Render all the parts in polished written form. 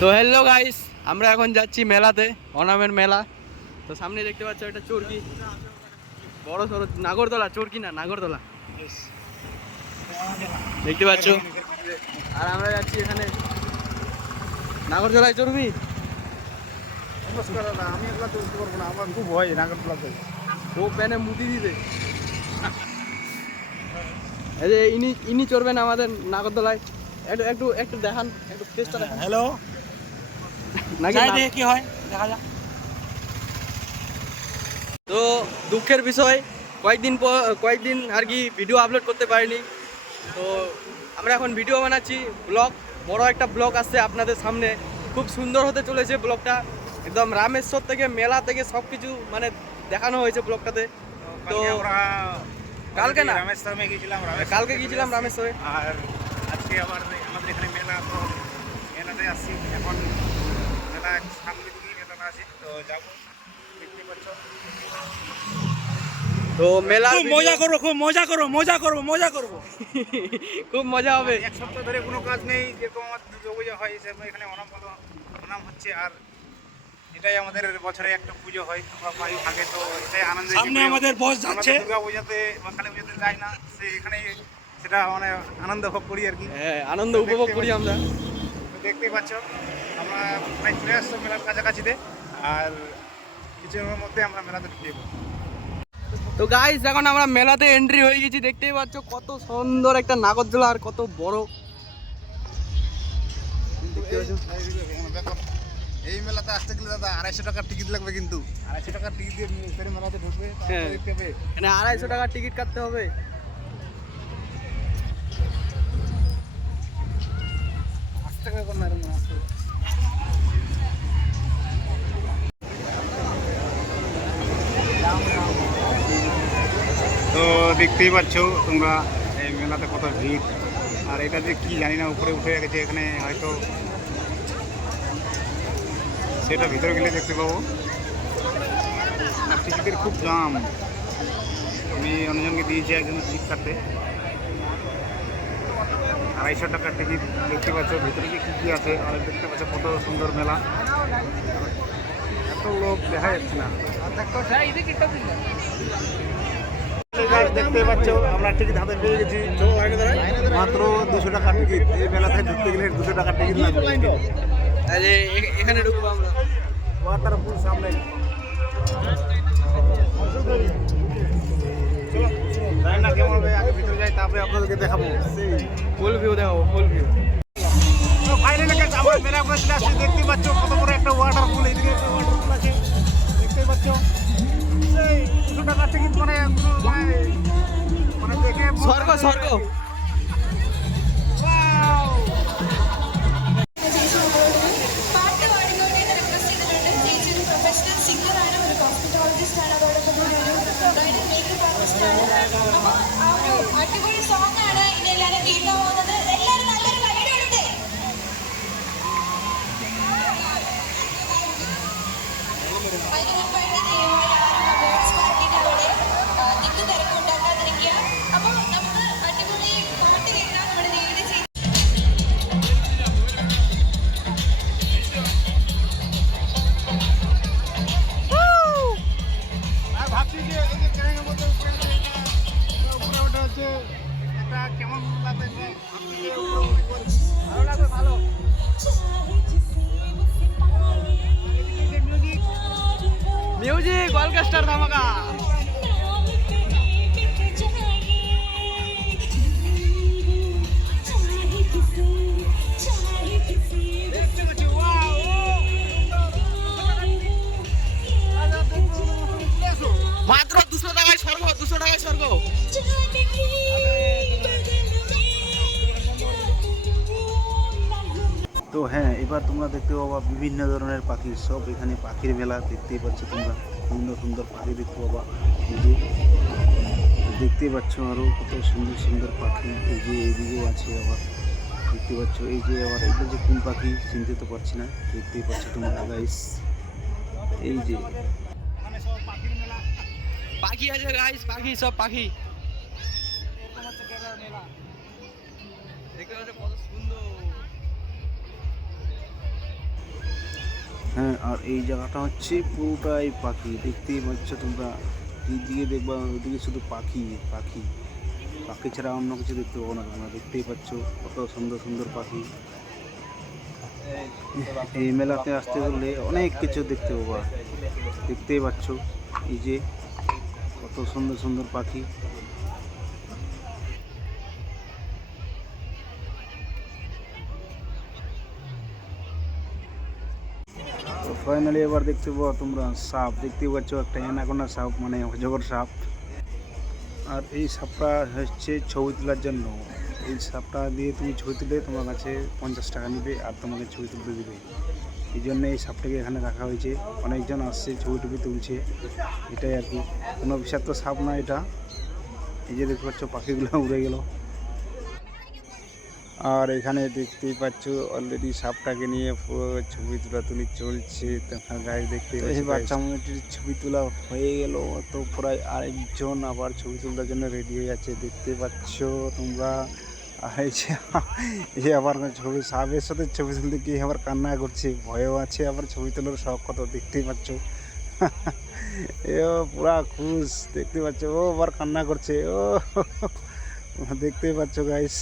তো hello guys, আমরা এখন যাচ্ছি মেলাতে, অনামের মেলা। তো সামনে দেখতে পাচ্ছ একটা চরকি, বড় সড়ো নাগরদোলা, চরকি না নাগরদোলা দেখতে পাচ্ছ। আর আমরা যাচ্ছি এখানে নাগরদোলায় চড়বি? আমি এগুলা চলতে পারবো না, আমার খুব ভয় নাগরদোলাতে। ও প্যানে মুটি দিতে। এই যে ইনি চড়বেন আমাদের নাগরদোলায়। একটু একটু একটু দেখান, একটু ফেসটা দেখান। হ্যালো, নাকি কি হয় দেখা যাক। তো দুঃখের বিষয়, কয়েকদিন আর কি ভিডিও আপলোড করতে পারিনি। তো আমরা এখন ভিডিও বানাচ্ছি, ব্লগ, বড় একটা ব্লগ আসছে আপনাদের সামনে। খুব সুন্দর হতে চলেছে ব্লগটা, একদম রামেশ্বর থেকে মেলা থেকে সব কিছু মানে দেখানো হয়েছে ব্লগটাতে। তো কালকে না, রামেশ্বরে গিয়েছিলাম, কালকে গিয়েছিলাম রামেশ্বরে। আর আজকে আবার আমাদের এখানে মেলা, তো মেলাতে আসছি এখন। মেলা সামনে দিকে মেলাটা আছে, তো যাবো, দেখতে পাচ্ছ। তো মেলা মজা করবো, খুব মজা করবো। খুব মজা হবে। এক সপ্তাহ ধরে কোনো কাজ নেই, যেরকম আমাদের দুর্গাপূজা হয় সেরকম এখানে ওনাম হচ্ছে। আর এটাই আমাদের বছরে একটা পুজো হয়, আমরা পাই ভাগে। তো এটাই আনন্দ। সামনে আমাদের বস যাচ্ছে, দুর্গাপূজাতে বা কালী পুজোতে যাই না, সে এখানে সেটা মানে আনন্দ ভোগ করি আর কি। হ্যাঁ, আনন্দ উপভোগ করি আমরা। দেখতেই পাচ্ছ আমরা প্রায় চলে আসছি মেলার কাছাকাছিতে, আর কিছুদিনের মধ্যে আমরা মেলাতে ঢুকে যাবো। তো গাইস, এখন আমরা মেলাতে এন্ট্রি হয়ে গেছি। দেখতেই পাচ্ছ কত সুন্দর একটা নাগরদোলা, আর কত বড়। এই মেলাতে আসতে গেলে দাদা 250 টাকার টিকিট লাগবে, কিন্তু 250 টাকার টিকিট দিয়ে মেলাতে ঢুকবে। এখানে 250 টাকার টিকিট কাটতে হবে। তো দেখতেই পাচ্ছ তোমরা এই মেলাতে কত ভিড়। আর এটা যে কি জানি না, উপরে উঠে গেছে এখানে, হয়তো সেটা ভিতরে গেলে দেখতে পাবো। আর টিকিটের খুব দাম, আমি অন্যজনকে দিয়েছি একজন টিকিট কাটতে। 250 টাকার টিকিট। দেখতে পাচ্ছ ভিতরে যে কী আছে, আর দেখতে পাচ্ছ কত সুন্দর মেলা। এত লোক দেখা যাচ্ছে না। দেখতে পাচ্ছ আমরা টিকিট হাতে পেয়ে গেছি, মাত্র 200 টাকার টিকিট। এই মেলাতে ঢুকতে গেলে 200 টাকার টিকিট লাগবে। এখানে ঢুকবো আমরা, ওয়াটারপুল সামনে। জানি না কেমন হবে, আগে ভিতরে যাই, তারপরে আপনাদেরকে দেখাবো ফুল ভিউ দেখাবো, ফুল ভিউ। ফাইনালি আমরা মেলা করে চলে আসছি। দেখতেই পাচ্ছ কত বড় একটা ওয়াটারপুল, এদিকে একটা ওয়াটারপুল আছে, দেখতেই পাচ্ছ। সেই 200 টাকার টিকিট মানে দেখে স্বর্গ স্বর্গ। അടിപൊളി സോങ് ആണ്. ഇനി എല്ലാവരും കേൾക്കാൻ പോകുന്നത്. എല്ലാവരും നല്ലൊരു കൈയ്യടി കൊടുത്തേ. അതിന് മുമ്പായിട്ട് ബോക്സ് പാർട്ടിയുടെ കൂടെ തിക്ക് തിരക്കുണ്ടാക്കാതിരിക്കുക. അപ്പോൾ നമുക്ക് അടിപൊളി പാട്ട് കേൾക്കാൻ നമ്മുടെ നേരിട്ട് ചെയ്യും. ভাবছি যে এই যে ট্রেনের মধ্যে উপরে ওটা হচ্ছে একটা কেমন লাগবে, ভালো লাগবে, ভালো। মিউজিক অর্কেস্ট্রার ধামাকা। মাত্র 200 টাকায় স্বর্গ, 200 টাকায় স্বর্গ। তো হ্যাঁ, এবার তোমরা দেখতে পাবা বিভিন্ন ধরনের পাখি, সব এখানে পাখির মেলা। দেখতেই পাচ্ছ তোমরা সুন্দর সুন্দর পাখি দেখতে পাবা। এই যে দেখতেই পাচ্ছ আরও কত সুন্দর সুন্দর পাখি। এই যে এইদিকেও আছে আবার, দেখতে পাচ্ছ। এই যে আবার এগুলো যে কোন পাখি চিনতে তো পারছি না, দেখতেই পাচ্ছ তোমরা গাইস। এই যে পাখি আছে গাইস, পাখি, সব পাখি। দেখতে পাচ্ছ কত সুন্দর। হ্যাঁ, আর এই জায়গাটা হচ্ছে পুরোটাই পাখি, দেখতেই পাচ্ছ তোমরা। এইদিকে দেখবা, ওইদিকে শুধু পাখি পাখি পাখি ছাড়া অন্য কিছু দেখতে পাবো না তোমরা। দেখতেই পাচ্ছ কত সুন্দর সুন্দর পাখি। এই মেলাতে আসতে গেলে অনেক কিছু দেখতে পাবা, দেখতেই পাচ্ছ। এই যে কত সুন্দর সুন্দর পাখি। তো ফাইনালি এবার দেখতে পাবো তোমরা সাপ, দেখতেই পাচ্ছ একটা অ্যানাকোন্ডা সাপ, মানে অজগর সাপ। আর এই সাপটা হচ্ছে ছবি তোলার জন্য। এই সাপটা দিয়ে তুমি ছবি তুলে তোমার কাছে 50 টাকা নেবে আর তোমাকে ছবি তুলতে দেবে। এই জন্য এই সাপটাকে এখানে রাখা হয়েছে। অনেকজন আসছে, ছবি টবি তুলছে, এটাই আর কি। কোনো বিষাক্ত সাপ না এটা। এই যে দেখতে পাচ্ছ পাখিগুলো উড়ে গেল। আর এখানে দেখতেই পাচ্ছ অলরেডি সাপটাকে নিয়ে পুরো ছবি তুলি চলছে। তোমার গায়ে দেখতে এই বাচ্চা মুরগিটির ছবি তোলা হয়ে গেল। তো প্রায় আরেকজন আবার ছবি তোলার জন্য রেডি হয়ে যাচ্ছে, দেখতে পাচ্ছ তোমরা। আর এই আবার ছবি সাপের সাথে ছবি তুলতে গিয়ে আবার কান্না করছে, ভয়ও আছে, আবার ছবি তোলার শখ কত, দেখতেই পাচ্ছ। এও পুরা খুশ, দেখতে পাচ্ছ। ও আবার কান্না করছে, ও দেখতেই পাচ্ছ গাইস।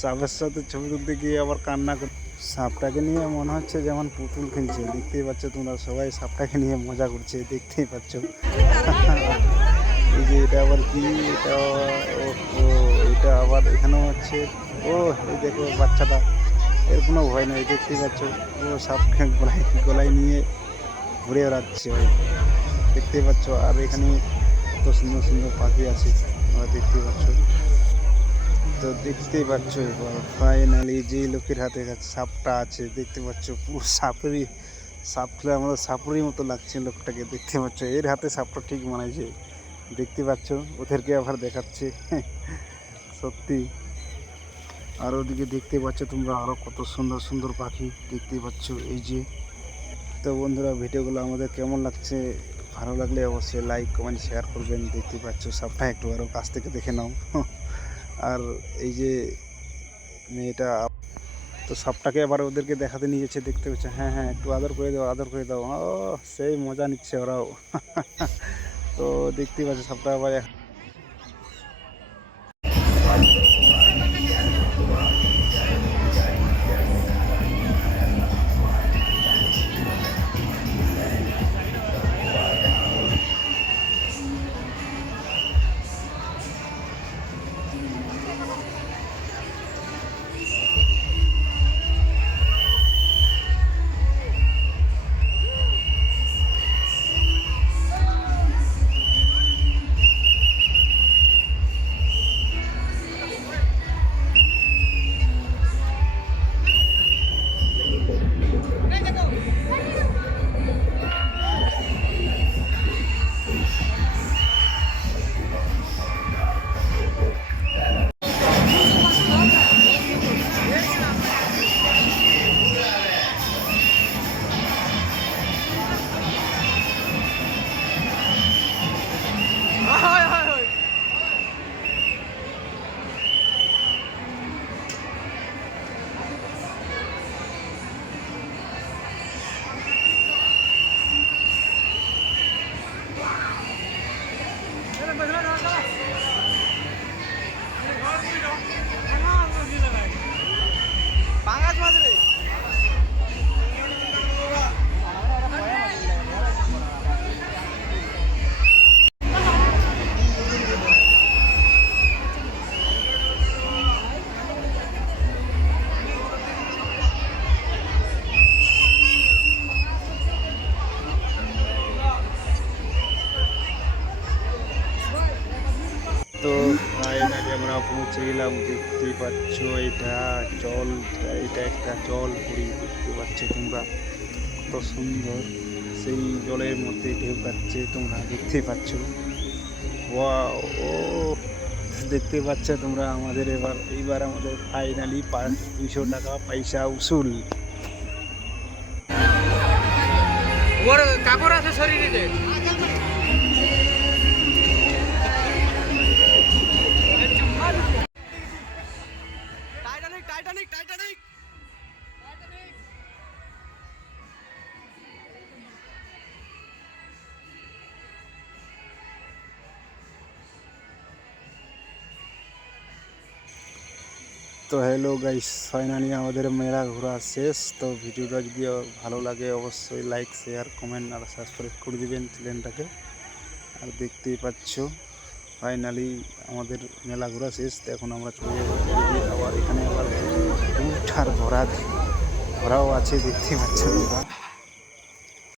সাপের সাথে ছবি তুলতে গিয়ে আবার কান্না করে। সাপটাকে নিয়ে মনে হচ্ছে যেমন পুতুল খেলছে, দেখতেই পাচ্ছ তোমরা। সবাই সাপটাকে নিয়ে মজা করছে, দেখতেই পাচ্ছ। এই যে এটা আবার কি, এটা এটা আবার এখানেও হচ্ছে। ও এই দেখো বাচ্চাটা, এর কোনো ভয় নাই, দেখতেই পাচ্ছ। ও সাপকে গলায় নিয়ে ঘুরে বেড়াচ্ছে ভাই, দেখতেই পাচ্ছ। আর এখানে কত সুন্দর সুন্দর পাখি আছে, তোমরা দেখতেই পাচ্ছ। তো দেখতেই পাচ্ছ এবার ফাইনালি যে লোকের হাতে সাপটা আছে, দেখতে পাচ্ছ পুরো সাপটা আমাদের সাপুরের মতো লাগছে লোকটাকে, দেখতে পাচ্ছ। এর হাতে সাপটা ঠিক মানাইছে, দেখতে পাচ্ছ। ওদেরকে আবার দেখাচ্ছে সত্যি। আর ওদিকে দেখতে পাচ্ছ তোমরা আরও কত সুন্দর সুন্দর পাখি, দেখতেই পাচ্ছ। এই যে তো বন্ধুরা, ভিডিওগুলো আমাদের কেমন লাগছে, ভালো লাগলে অবশ্যই লাইক কমেন্ট শেয়ার করবেন। দেখতে পাচ্ছ সাপটা একটু আরও কাছ থেকে দেখে নাও। আর এই যে মেয়েটা তো সাপটাকে আবার ওদেরকে দেখাতে নিয়ে যাচ্ছে, দেখতে পাচ্ছে। হ্যাঁ হ্যাঁ, একটু আদর করে দাও, আদর করে দাও। ও সেই মজা নিচ্ছে ওরাও। তো দেখতেই পাচ্ছে সাপটা আবার পাঙাশ মাছ রে। তো ফাইনালি আমরা পৌঁছে গেলাম, দেখতেই পাচ্ছ। এটা জল, এটা একটা জল পুরি, দেখতে পাচ্ছ তোমরা কত সুন্দর। সেই জলের মধ্যে ঢেউ কাটছে, তোমরা দেখতে পাচ্ছ। ওয়াও, ও দেখতে পাচ্ছ তোমরা। আমাদের এইবার আমাদের ফাইনালি 200 টাকা পয়সা উসুল। ওর কাপড় আছে শরীরে। Titanic Titanic Titanic. তো হ্যালো গাইস, ফাইনালি আমাদের মেলা ঘোরা শেষ। তো ভিডিওটা যদি ভালো লাগে অবশ্যই লাইক, শেয়ার, কমেন্ট আর সাবস্ক্রাইব করে দিবেন চ্যানেলটাকে। আর দেখতেই পাচ্ছ ফাইনালি আমাদের মেলা ঘোরা শেষ। তো এখন আমরা চলে যাবো আবার এখানে আবার উঠার ঘোরাও আছে, দেখতেই পাচ্ছ তোমরা।